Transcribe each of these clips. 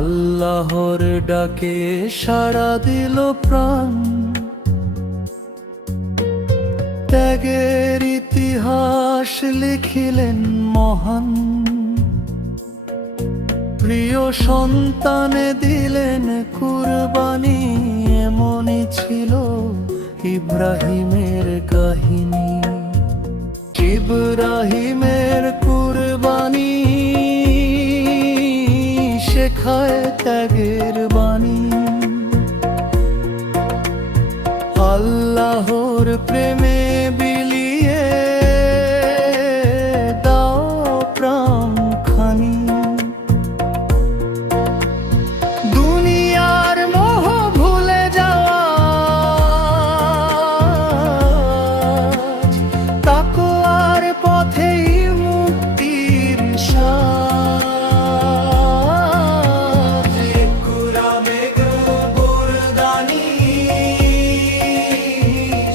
আল্লাহর ডাকে সাড়া দিল প্রাণ, ত্যাগের ইতিহাস লিখিলেন মহান। প্রিয় সন্তানে দিলেন কুরবানি, এমনই ছিল ইব্রাহিমের কাহিনী। ইব্রাহিমের কুরবানি শেখায় ত্যাগের বাণী। আল্লাহর প্রেমে বিলিয়ে দাও প্রাণ খানি। দুনিয়ার মোহ ভুলে যাওয়া, তাকওয়ার পথেই মুক্তির স্বাদ। কুরআনে গুরদানি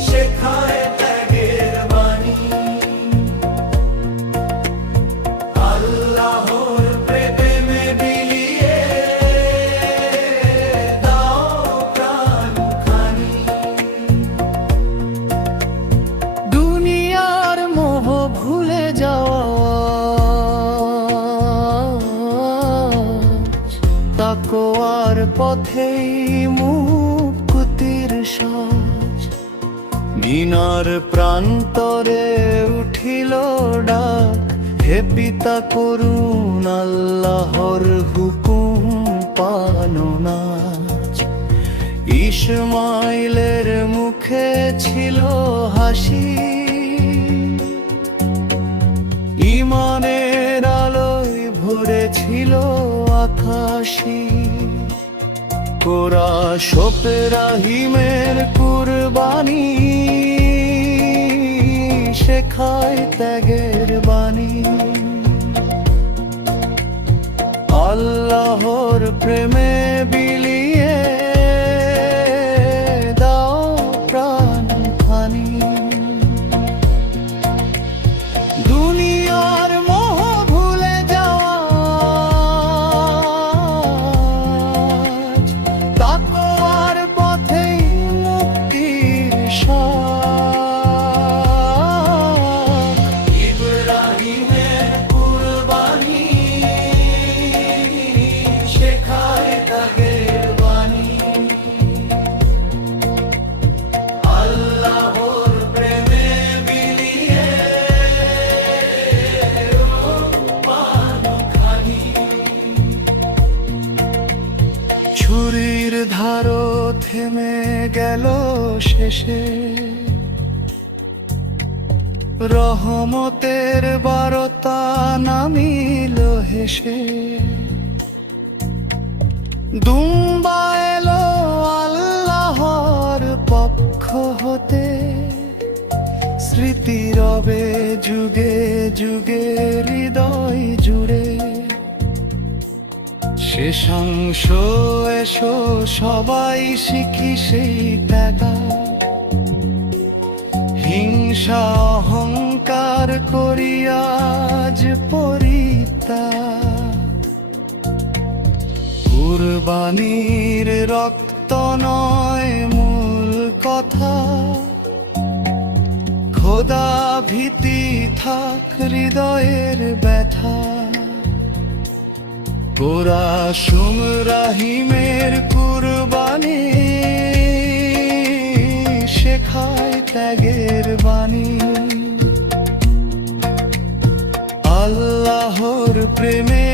শেখায় ত্যাগের বাণী। আল্লাহর প্রেমে বিলিয়ে দাও প্রাণ খানি। দুনিয়ার মোহ ভুলে যাওয়া, তাকওয়ার পথেই মুক্তির সাজ। মিনার প্রান্তরে উঠিল ডাক, হে পিতা করুন আল্লাহর হুকুম পানো নাজ। ইসমাইলের মুখে ছিল হাসি, ঈমানের আলোয় ভরেছিল আকাশী। কোরআশ ইব্রাহিমের কুরবানি শেখায় ত্যাগের বাণী। আল্লাহর প্রেমে বিলিয়ে দাও প্রাণ খানি। দুনিয়ার মোহ ভুলে যাওয়া, তাকওয়ার পথেই মুক্তির স্বাদ। ইব্রাহিমের কুরবানি শেখায় ত্যাগের বাণী। আল্লাহর প্রেমে বিলিয়ে প্রাণ খানি। ছুরির ধারও থেমে গেল শেষে, রহমতের বারতা নামিল হেসে। দুম্বা এলো আল্লাহর পক্ষ হতে, স্মৃতি রবে যুগে যুগে হৃদয় জুড়ে। শেষাংশ এসো সবাই শিখি সেই ত্যাগা, হিংসা অহংকার করি আজ পরিত্যাগ। কুরবানির রক্ত নয় মূল কথা, খোদা ভীতি থাক হৃদয়ের ব্যথা। কোরআশ ইব্রাহিমের কুরবানি শেখায় ত্যাগের বাণী। আল্লাহর প্রেমে